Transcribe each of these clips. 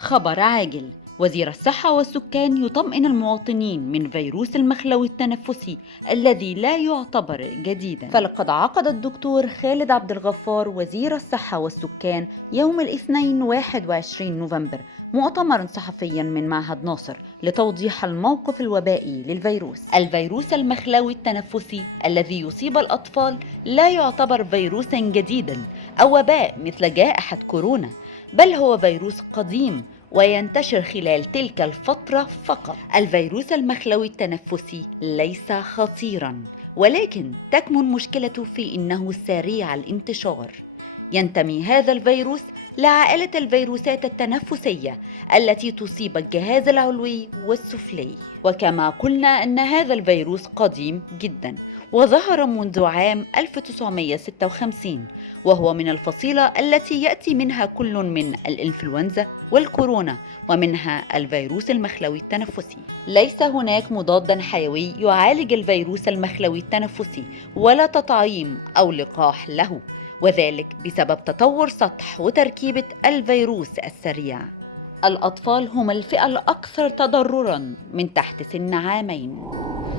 خبر عاجل: وزير الصحة والسكان يطمئن المواطنين من فيروس المخلوي التنفسي الذي لا يعتبر جديدا. فلقد عقد الدكتور خالد عبد الغفار وزير الصحة والسكان يوم الاثنين 21 نوفمبر مؤتمرا صحفيا من معهد ناصر لتوضيح الموقف الوبائي للفيروس. الفيروس المخلوي التنفسي الذي يصيب الأطفال لا يعتبر فيروسا جديدا أو وباء مثل جائحة كورونا، بل هو فيروس قديم وينتشر خلال تلك الفترة فقط. الفيروس المخلوي التنفسي ليس خطيرا، ولكن تكمن مشكلته في إنه سريع الانتشار. ينتمي هذا الفيروس لعائلة الفيروسات التنفسية التي تصيب الجهاز العلوي والسفلي. وكما قلنا أن هذا الفيروس قديم جدا وظهر منذ عام 1956، وهو من الفصيلة التي يأتي منها كل من الإنفلونزا والكورونا ومنها الفيروس المخلوي التنفسي. ليس هناك مضاد حيوي يعالج الفيروس المخلوي التنفسي ولا تطعيم أو لقاح له، وذلك بسبب تطور سطح وتركيبة الفيروس السريع. الأطفال هم الفئة الأكثر تضرراً من تحت سن عامين.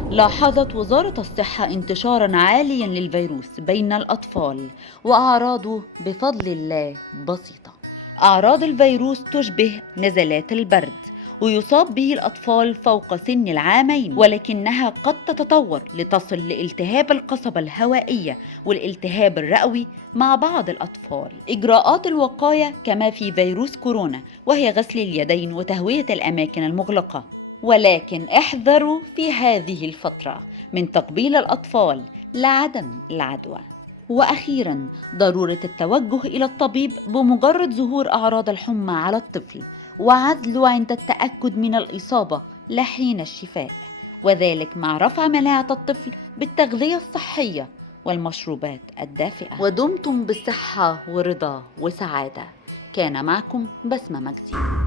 لاحظت وزارة الصحة انتشاراً عالياً للفيروس بين الأطفال، وأعراضه بفضل الله بسيطة. أعراض الفيروس تشبه نزلات البرد، ويصاب به الأطفال فوق سن العامين، ولكنها قد تتطور لتصل لالتهاب القصبة الهوائية والالتهاب الرئوي مع بعض الأطفال. إجراءات الوقاية كما في فيروس كورونا، وهي غسل اليدين وتهوية الأماكن المغلقة، ولكن احذروا في هذه الفترة من تقبيل الأطفال لعدم العدوى. وأخيراً، ضرورة التوجه إلى الطبيب بمجرد ظهور أعراض الحمى على الطفل، وعزله عند التأكد من الإصابة لحين الشفاء، وذلك مع رفع مناعة الطفل بالتغذية الصحية والمشروبات الدافئة. ودمتم بالصحة ورضا وسعادة. كان معكم بسمة مجدي.